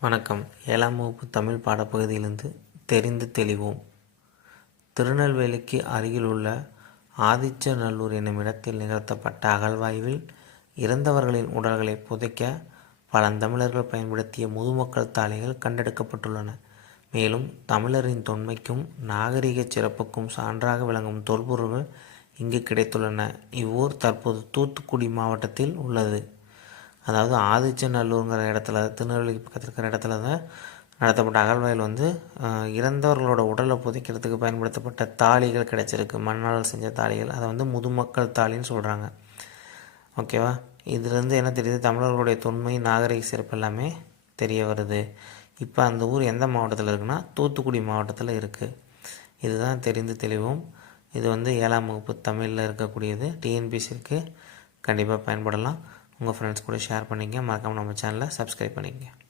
வணக்கம். ஏழாம் வகுப்பு தமிழ் பாடப்பகுதியிலிருந்து தெரிந்து தெளிவோம். திருநெல்வேலிக்கு அருகிலுள்ள ஆதிச்சநல்லூர் என்னும் இடத்தில் நிகழ்த்தப்பட்ட அகழ்வாய்வில் இறந்தவர்களின் உடல்களை புதைக்க பழந்தமிழர்கள் பயன்படுத்திய முதுமக்கள் தாளிகள் கண்டெடுக்கப்பட்டுள்ளன. மேலும் தமிழரின் தொன்மைக்கும் நாகரிக சிறப்புக்கும் சான்றாக விளங்கும் தொல்பொருள்கள் இங்கு கிடைத்துள்ளன. இவ்வூர் தற்போது தூத்துக்குடி மாவட்டத்தில் உள்ளது. அதாவது ஆதிச்சநல்லூருங்கிற இடத்துல திருநெல்வேலிக்கு பக்கத்தில் இருக்கிற இடத்துல தான் நடத்தப்பட்ட அகழ்வாயில் வந்து இறந்தவர்களோட உடலை புதைக்கிறதுக்கு பயன்படுத்தப்பட்ட தாலிகள் கிடைச்சிருக்கு. மண்ணால் செஞ்ச தாலிகள். அதை வந்து முதுமக்கள் தாலின்னு சொல்கிறாங்க ஓகேவா இதுலேருந்து என்ன தெரியுது? தமிழர்களுடைய தொன்மை நாகரிக சிறப்பு எல்லாமே தெரிய வருது. இப்போ அந்த ஊர் எந்த மாவட்டத்தில் இருக்குன்னா தூத்துக்குடி மாவட்டத்தில் இருக்குது இதுதான் தெரிந்து தெளிவும். இது வந்து ஏழாம் வகுப்பு தமிழில் இருக்கக்கூடியது. டிஎன்பிசிக்கு கண்டிப்பாக பயன்படலாம். உங்கள் ஃப்ரெண்ட்ஸ் கூட ஷேர் பண்ணிங்க மறக்காமல் நம்ம சேனலை சப்ஸ்கிரைப் பண்ணிக்கங்க.